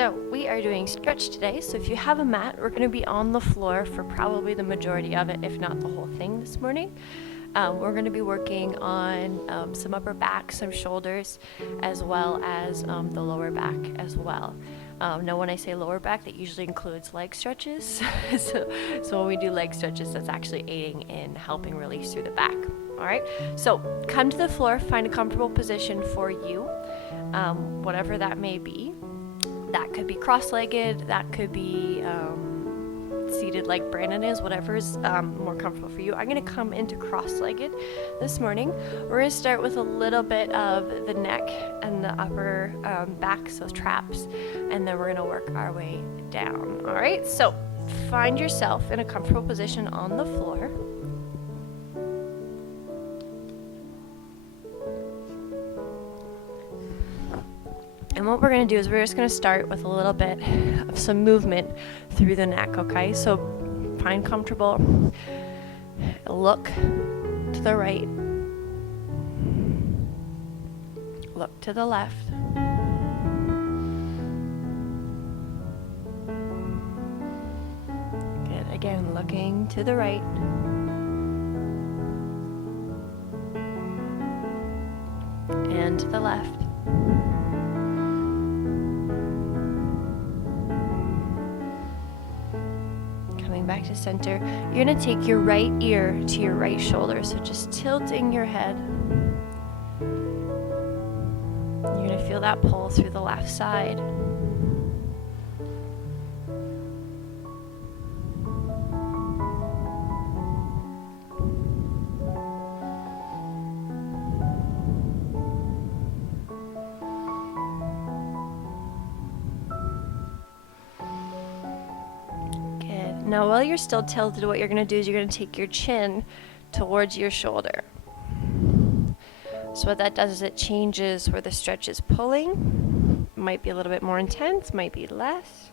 So we are doing stretch today. So if you have a mat, we're going to be on the floor for probably the majority of it, if not the whole thing this morning. We're going to be working on some upper back, some shoulders, as well as the lower back as well. Now when I say lower back, that usually includes leg stretches. so when we do leg stretches, that's actually aiding in helping release through the back. All right, so come to the floor, find a comfortable position for you, whatever that may be. That could be cross-legged, that could be seated like Brandon is, whatever is more comfortable for you. I'm going to come into cross-legged this morning. We're going to start with a little bit of the neck and the upper back, so traps, and then we're going to work our way down. All right, so find yourself in a comfortable position on the floor. And what we're going to do is we're just going to start with a little bit of some movement through the neck, okay? So find comfortable, look to the right, look to the left. Good, again, looking to the right. And to the left. Back to center. You're going to take your right ear to your right shoulder, so just tilting your head. You're going to feel that pull through the left side. Now, while you're still tilted, what you're going to do is you're going to take your chin towards your shoulder. So what that does is it changes where the stretch is pulling. Might be a little bit more intense, might be less.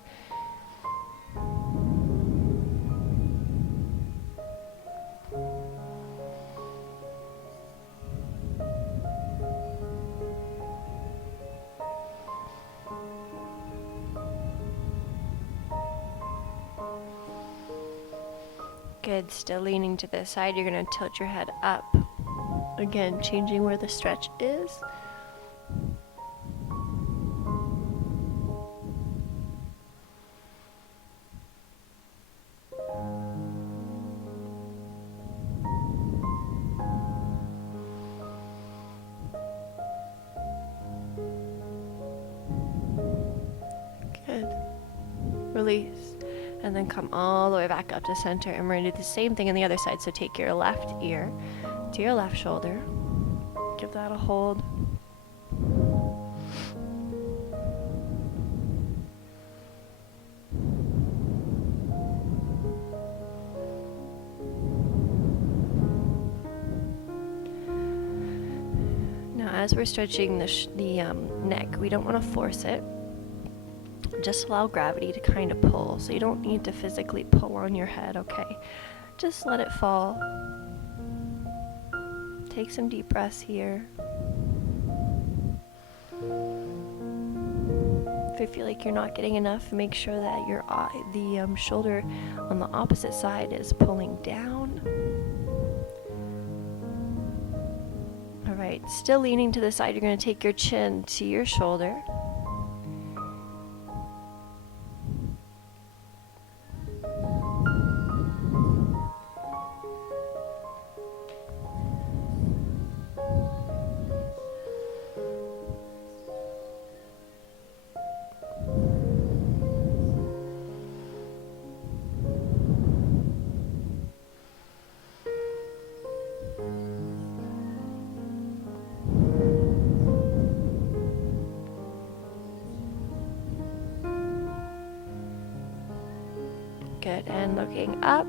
Good, still leaning to this side, you're going to tilt your head up. Again, changing where the stretch is. Good. Release. And then come all the way back up to center, and we're going to do the same thing on the other side. So take your left ear to your left shoulder. Give that a hold. Now as we're stretching the neck, we don't want to force it. Just allow gravity to kind of pull, so you don't need to physically pull on your head, okay? Just let it fall. Take some deep breaths here. If you feel like you're not getting enough, make sure that the shoulder on the opposite side is pulling down. All right, still leaning to the side, you're going to take your chin to your shoulder. Good, and looking up.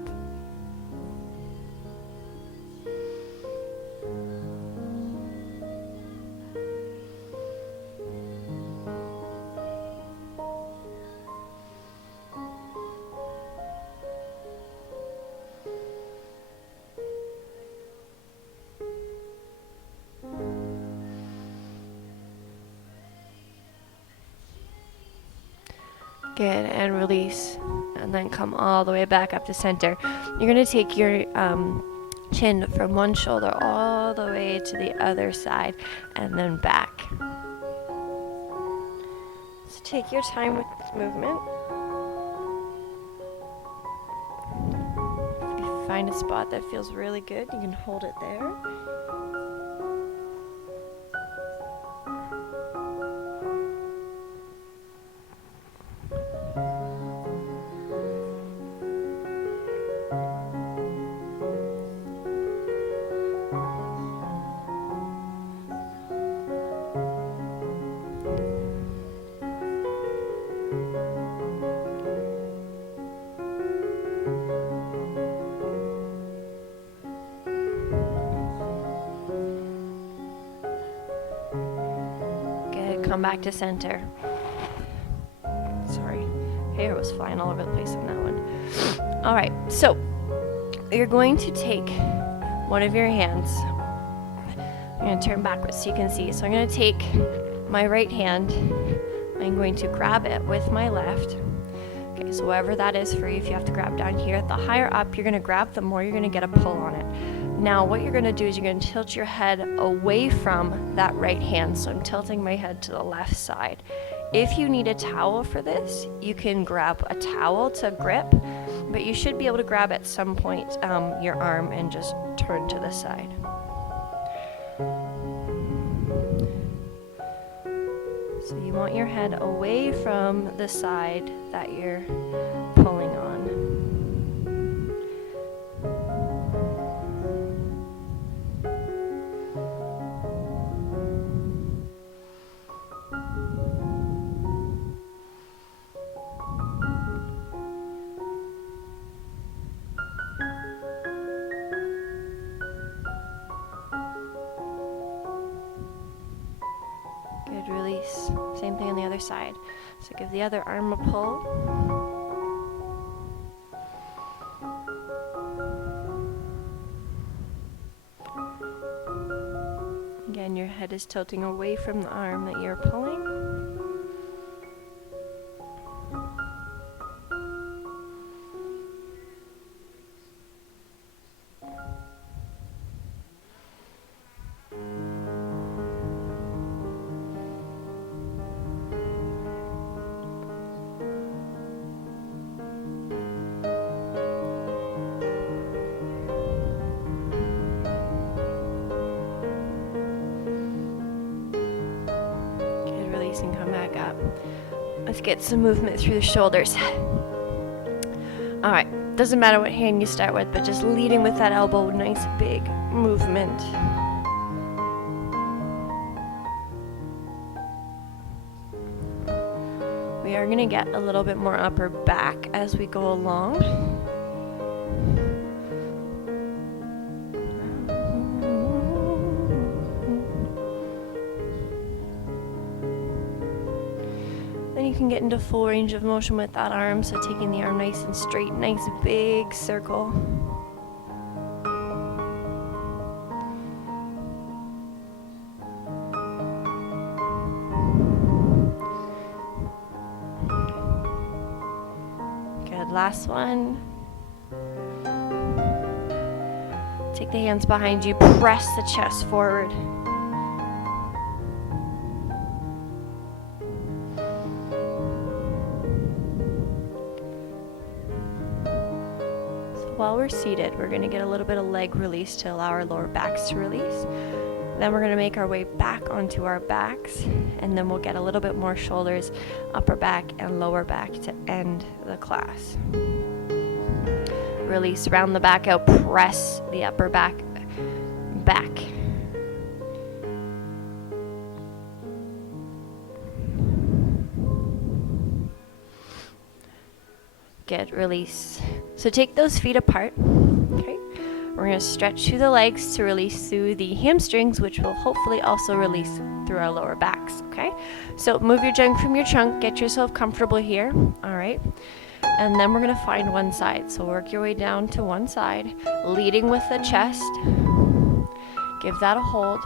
Good, and release. And then come all the way back up to center. You're going to take your chin from one shoulder all the way to the other side and then back. So take your time with this movement. If you find a spot that feels really good, you can hold it there. Come back to center. Sorry, hair was flying all over the place on that one. All right, so you're going to take one of your hands. I'm going to turn backwards so you can see. So I'm going to take my right hand. I'm going to grab it with my left. Okay, so wherever that is for you, if you have to grab down here, the higher up you're going to grab, the more you're going to get a pull on it. Now what you're going to do is you're going to tilt your head away from that right hand. So I'm tilting my head to the left side. If you need a towel for this, you can grab a towel to grip, but you should be able to grab at some point your arm and just turn to the side. So you want your head away from the side that you're pulling on. Good, release. Same thing on the other side. So give the other arm a pull. Again, your head is tilting away from the arm that you're pulling. And come back up. Let's get some movement through the shoulders. All right, doesn't matter what hand you start with, but just leading with that elbow, nice big movement. We are going to get a little bit more upper back as we go along. You can get into full range of motion with that arm, so taking the arm nice and straight, nice big circle. Good, last one. Take the hands behind you, press the chest forward. While we're seated, we're going to get a little bit of leg release to allow our lower backs to release. Then we're going to make our way back onto our backs, and then we'll get a little bit more shoulders, upper back and lower back to end the class. Release, round the back out, press the upper back back. Good, release. So take those feet apart, okay? We're gonna stretch through the legs to release through the hamstrings, which will hopefully also release through our lower backs, okay? So move your junk from your trunk, get yourself comfortable here, all right? And then we're gonna find one side. So work your way down to one side, leading with the chest. Give that a hold.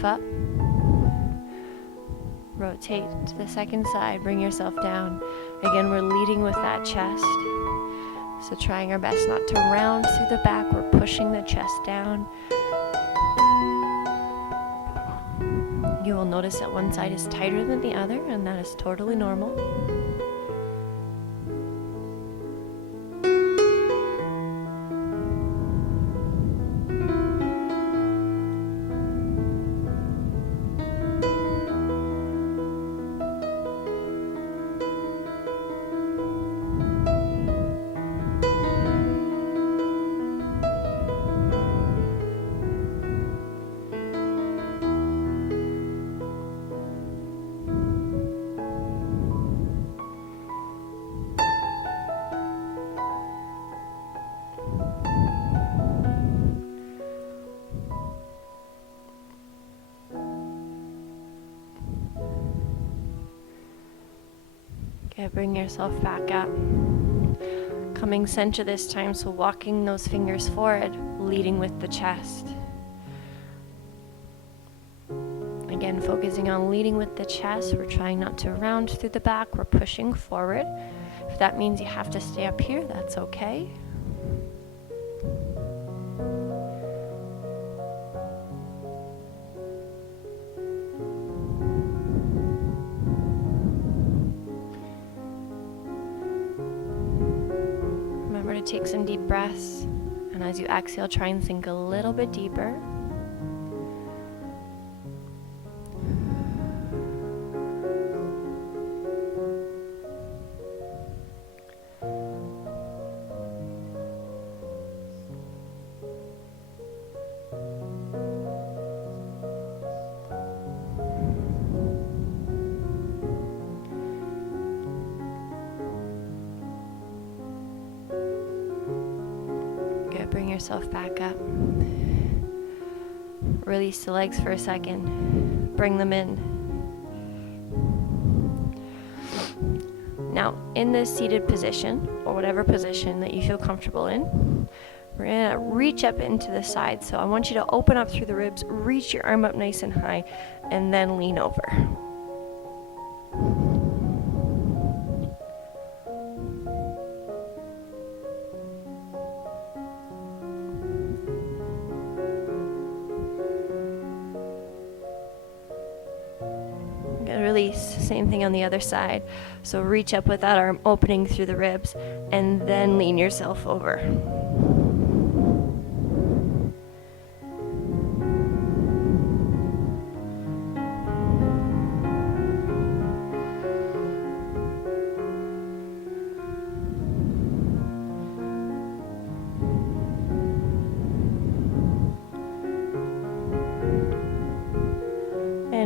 yourself up. Rotate to the second side, bring yourself down. Again, we're leading with that chest. So trying our best not to round through the back, we're pushing the chest down. You will notice that one side is tighter than the other, and that is totally normal. Okay, bring yourself back up. Coming center this time, so walking those fingers forward, leading with the chest. Again, focusing on leading with the chest. We're trying not to round through the back. We're pushing forward. If that means you have to stay up here, that's okay. Take some deep breaths, and as you exhale, try and sink a little bit deeper. Bring yourself back up. Release the legs for a second. Bring them in. Now, in this seated position, or whatever position that you feel comfortable in, we're gonna reach up into the side. So I want you to open up through the ribs, reach your arm up nice and high, and then lean over. Release, same thing on the other side. So reach up with that arm opening through the ribs and then lean yourself over.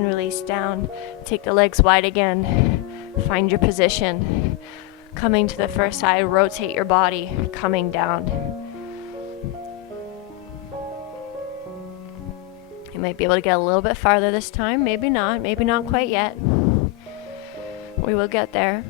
Release down. Take the legs wide again. Find your position. Coming to the first side, rotate your body, coming down. You might be able to get a little bit farther this time, maybe not quite yet. We will get there.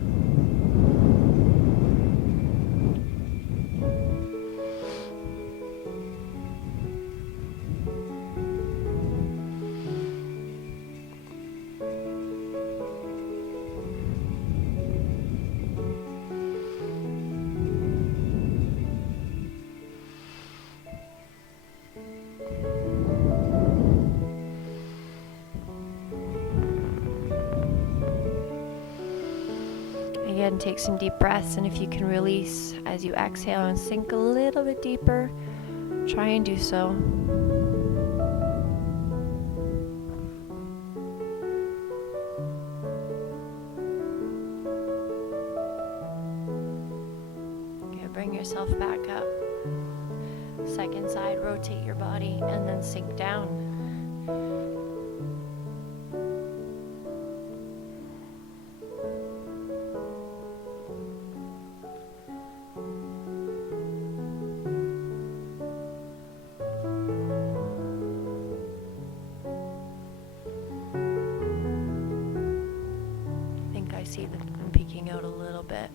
Again, take some deep breaths, and if you can release as you exhale and sink a little bit deeper, try and do so. Okay, bring yourself back up. Second side, rotate your body and then sink down. I see them peeking out a little bit.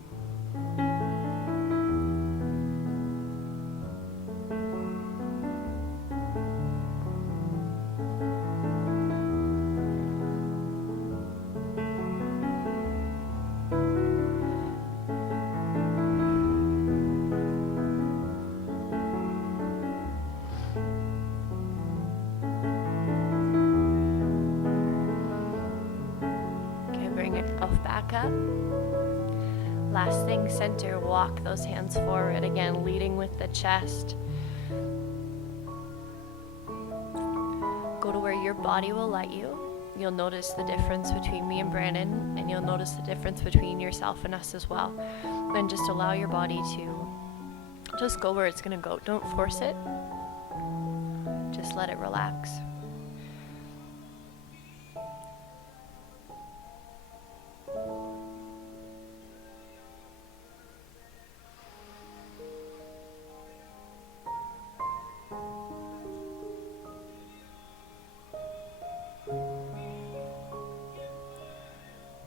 up. Last thing, center, walk those hands forward, again, leading with the chest. Go to where your body will let you. You'll notice the difference between me and Brandon, and you'll notice the difference between yourself and us as well. And just allow your body to just go where it's gonna go. Don't force it. Just let it relax.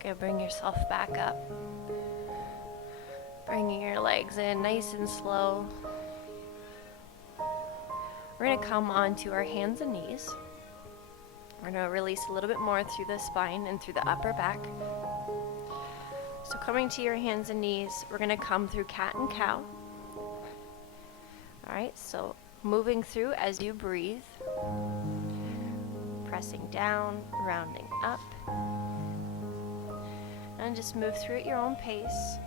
Okay, bring yourself back up. Bringing your legs in nice and slow. We're going to come onto our hands and knees. We're going to release a little bit more through the spine and through the upper back. So coming to your hands and knees, we're going to come through cat and cow. All right, so moving through as you breathe. Pressing down, rounding up. And just move through at your own pace.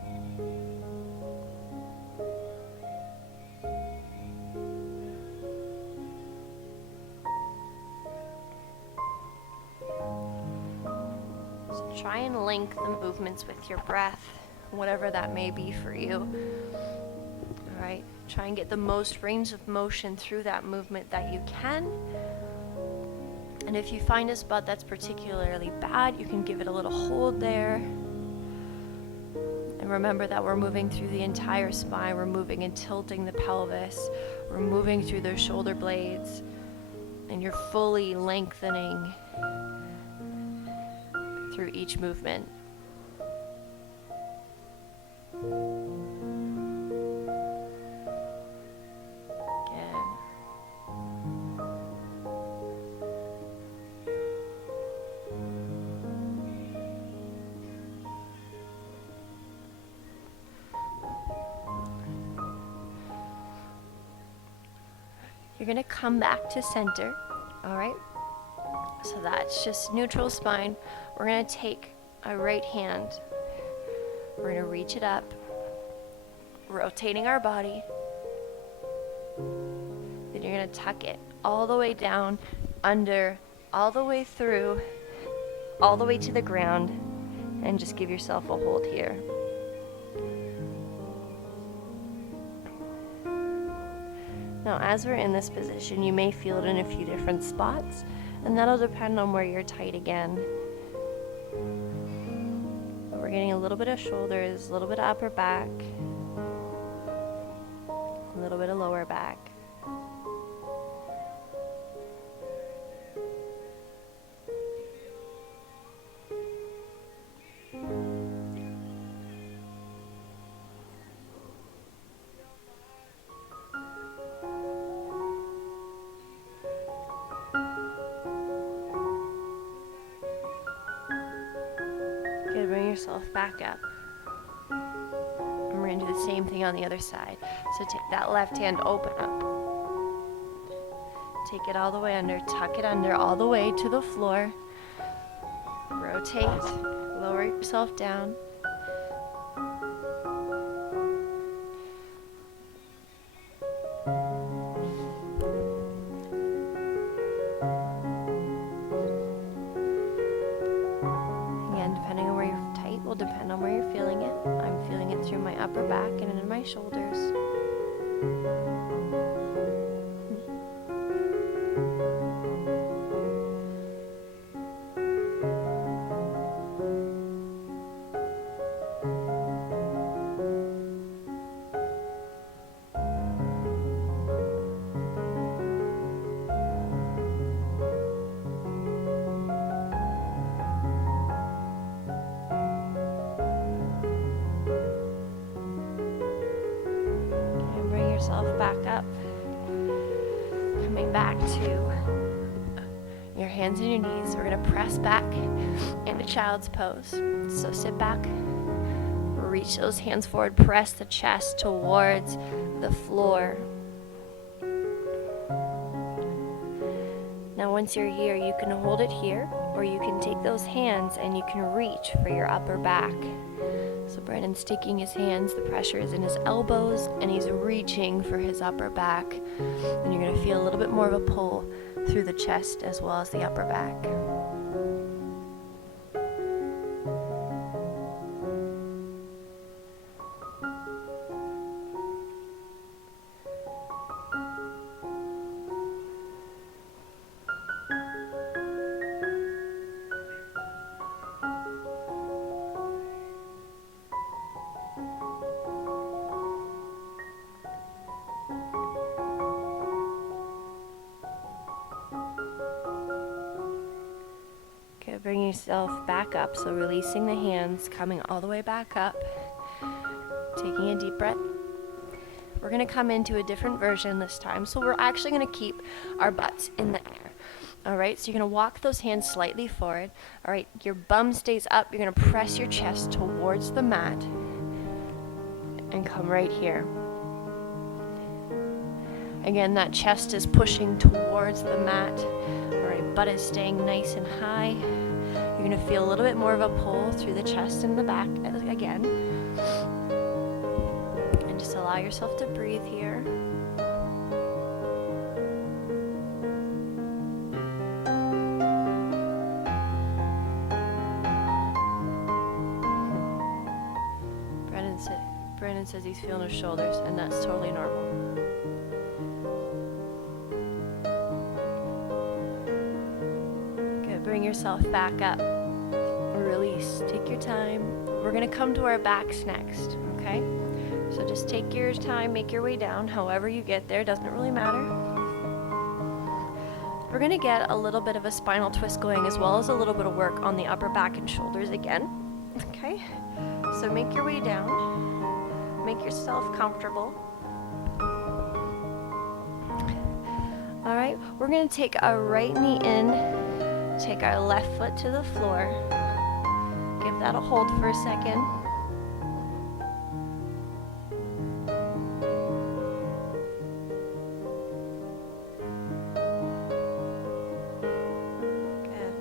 So try and link the movements with your breath, whatever that may be for you. All right, try and get the most range of motion through that movement that you can. And if you find a spot that's particularly bad, you can give it a little hold there. And remember that we're moving through the entire spine. We're moving and tilting the pelvis. We're moving through those shoulder blades. And you're fully lengthening through each movement. You're going to come back to center, all right? So that's just neutral spine. We're going to take our right hand. We're going to reach it up, rotating our body. Then you're going to tuck it all the way down, under, all the way through, all the way to the ground, and just give yourself a hold here. Now, as we're in this position, you may feel it in a few different spots, and that'll depend on where you're tight again. But we're getting a little bit of shoulders, a little bit of upper back, a little bit of lower back. Bring yourself back up. And we're going to do the same thing on the other side. So take that left hand, open up. Take it all the way under, tuck it under all the way to the floor. Rotate, lower yourself down. Depend on where you're feeling it. I'm feeling it through my upper back and in my shoulders. Yourself back up, coming back to your hands and your knees. We're going to press back into child's pose. So sit back, reach those hands forward, press the chest towards the floor. Now once you're here, you can hold it here, or you can take those hands and you can reach for your upper back. So Brandon's taking his hands, the pressure is in his elbows, and he's reaching for his upper back. And you're going to feel a little bit more of a pull through the chest as well as the upper back. Okay, bring yourself back up. So releasing the hands, coming all the way back up, taking a deep breath. We're going to come into a different version this time. So we're actually going to keep our butts in the air. All right, so you're going to walk those hands slightly forward. All right, your bum stays up. You're going to press your chest towards the mat and come right here. Again, that chest is pushing towards the mat. All right, butt is staying nice and high. You're going to feel a little bit more of a pull through the chest and the back again. And just allow yourself to breathe here. Brandon says he's feeling his shoulders, and that's totally normal. Good, bring yourself back up. Release, take your time. We're gonna come to our backs next, okay? So just take your time, make your way down. However you get there, doesn't really matter. We're gonna get a little bit of a spinal twist going as well as a little bit of work on the upper back and shoulders again, okay? So make your way down. Make yourself comfortable. All right, we're gonna take our right knee in, take our left foot to the floor. Give that a hold for a second. Good.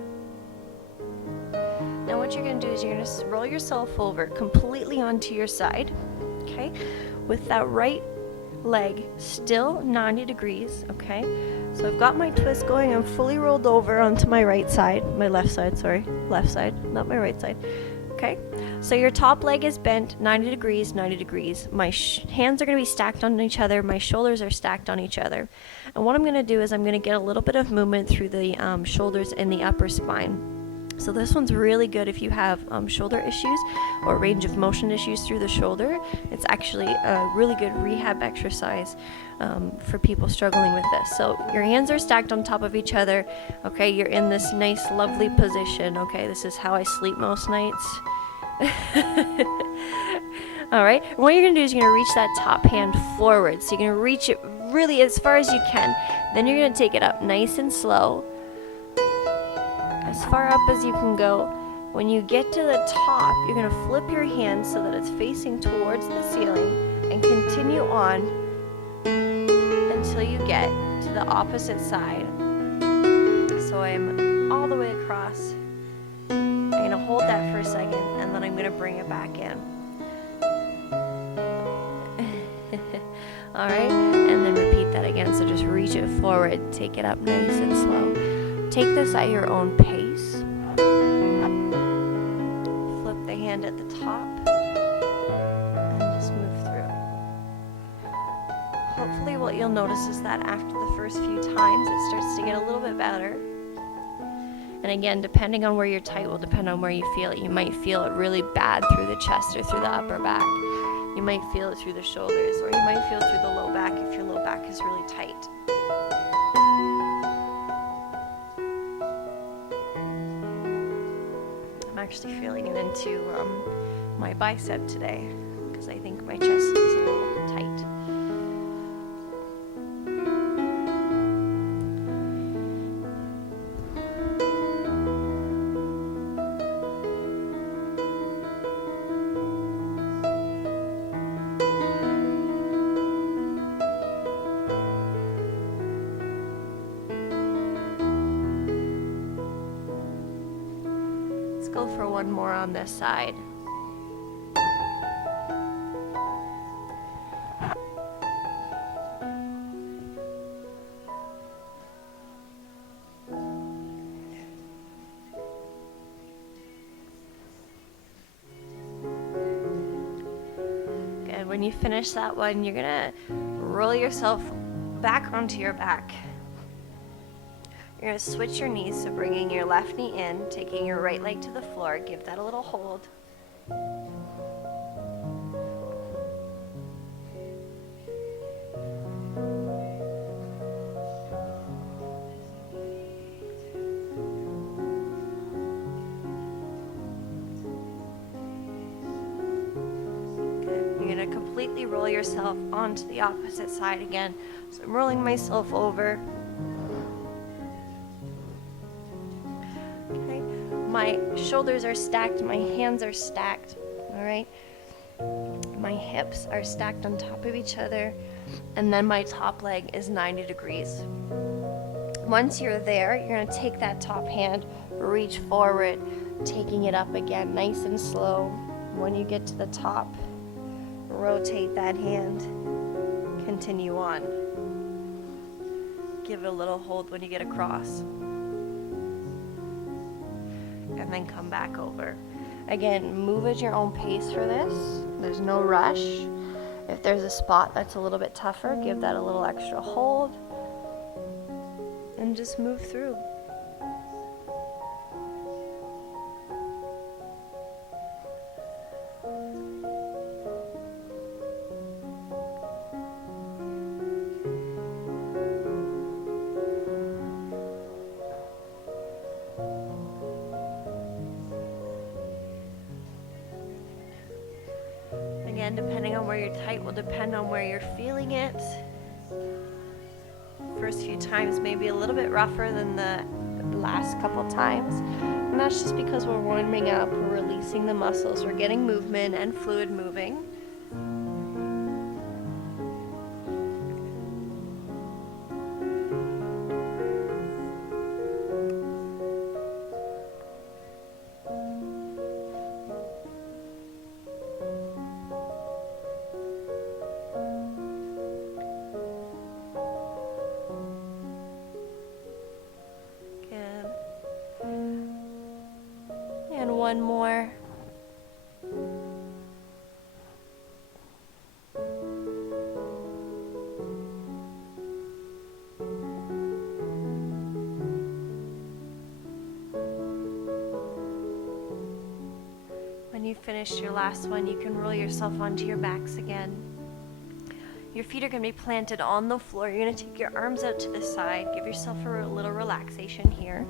Now what you're gonna do is you're gonna roll yourself over completely onto your side. Okay, with that right leg still 90 degrees, okay? So I've got my twist going, I'm fully rolled over onto my right side, my left side, not my right side, okay? So your top leg is bent 90 degrees, 90 degrees. My hands are gonna be stacked on each other, my shoulders are stacked on each other. And what I'm gonna do is I'm gonna get a little bit of movement through the shoulders and the upper spine. So this one's really good if you have shoulder issues or range of motion issues through the shoulder. It's actually a really good rehab exercise for people struggling with this. So your hands are stacked on top of each other. Okay, you're in this nice, lovely position. Okay, this is how I sleep most nights. All right, and what you're gonna do is you're gonna reach that top hand forward. So you're gonna reach it really as far as you can. Then you're gonna take it up nice and slow, as far up as you can go. When you get to the top, you're going to flip your hand so that it's facing towards the ceiling and continue on until you get to the opposite side. So I'm all the way across. I'm going to hold that for a second and then I'm going to bring it back in. All right, and then repeat that again. So just reach it forward, take it up nice and slow. Take this at your own pace. Flip the hand at the top and just move through. Hopefully what you'll notice is that after the first few times it starts to get a little bit better. And again, depending on where you're tight will depend on where you feel it. You might feel it really bad through the chest or through the upper back. You might feel it through the shoulders, or you might feel it through the low back if your low back is really tight. I'm actually feeling it into my bicep today because I think my chest is a little tight. go for one more on this side. Good. When you finish that one, you're gonna roll yourself back onto your back. You're going to switch your knees, so bringing your left knee in, taking your right leg to the floor. Give that a little hold. Good. You're going to completely roll yourself onto the opposite side again. So I'm rolling myself over. My shoulders are stacked, my hands are stacked, all right? My hips are stacked on top of each other, and then my top leg is 90 degrees. Once you're there, you're gonna take that top hand, reach forward, taking it up again, nice and slow. When you get to the top, rotate that hand, continue on. Give it a little hold when you get across. And then come back over. Again, move at your own pace for this. There's no rush. If there's a spot that's a little bit tougher, give that a little extra hold. And just move through. Again, depending on where you're tight will depend on where you're feeling it. First few times may be a little bit rougher than the last couple times. And that's just because we're warming up, we're releasing the muscles, we're getting movement and fluid moving. And one more. When you finish your last one, you can roll yourself onto your backs again. Your feet are going to be planted on the floor. You're going to take your arms out to the side. Give yourself a little relaxation here.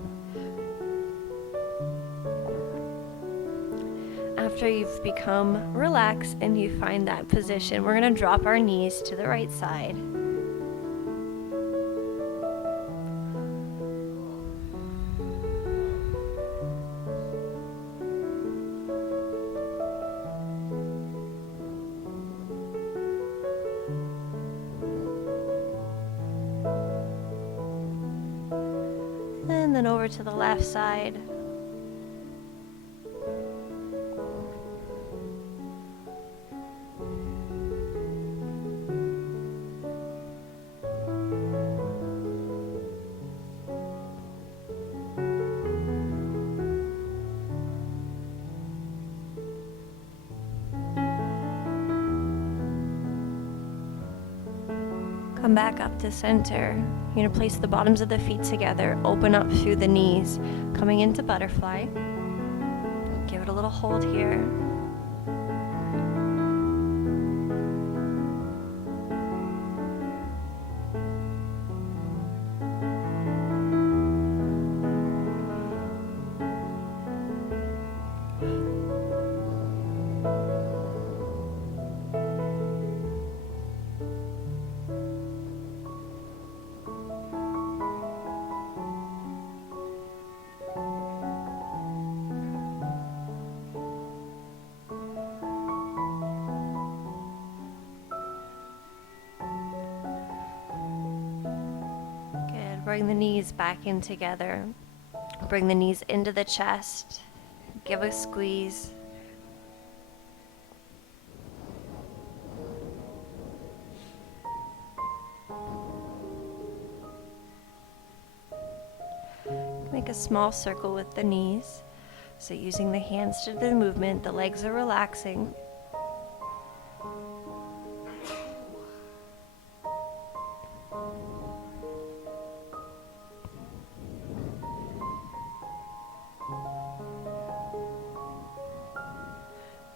After you've become relaxed and you find that position, we're going to drop our knees to the right side. And then over to the left side. Come back up to center. You're going to place the bottoms of the feet together, open up through the knees, coming into butterfly. Give it a little hold here. Bring the knees back in together. Bring the knees into the chest. Give a squeeze. Make a small circle with the knees. So using the hands to do the movement, the legs are relaxing.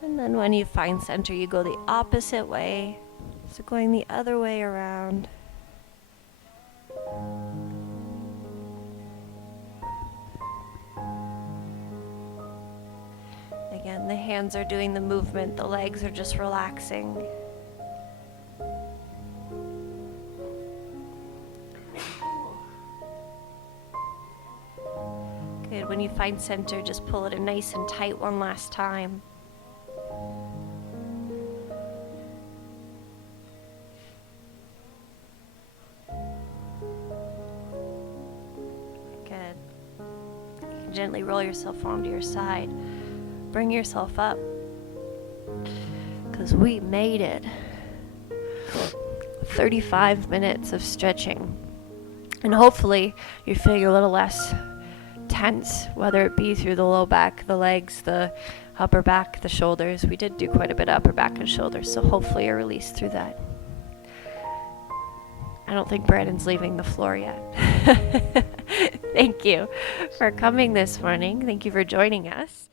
And then when you find center, you go the opposite way. So going the other way around. Again, the hands are doing the movement, the legs are just relaxing. Good. When you find center, just pull it in nice and tight one last time. Good. You can gently roll yourself onto your side. Bring yourself up, because we made it. 35 minutes of stretching. And hopefully you're feeling a little less tense, whether it be through the low back, the legs, the upper back, the shoulders. We did do quite a bit of upper back and shoulders, so hopefully a release through that. I don't think Brandon's leaving the floor yet. Thank you for coming this morning. Thank you for joining us.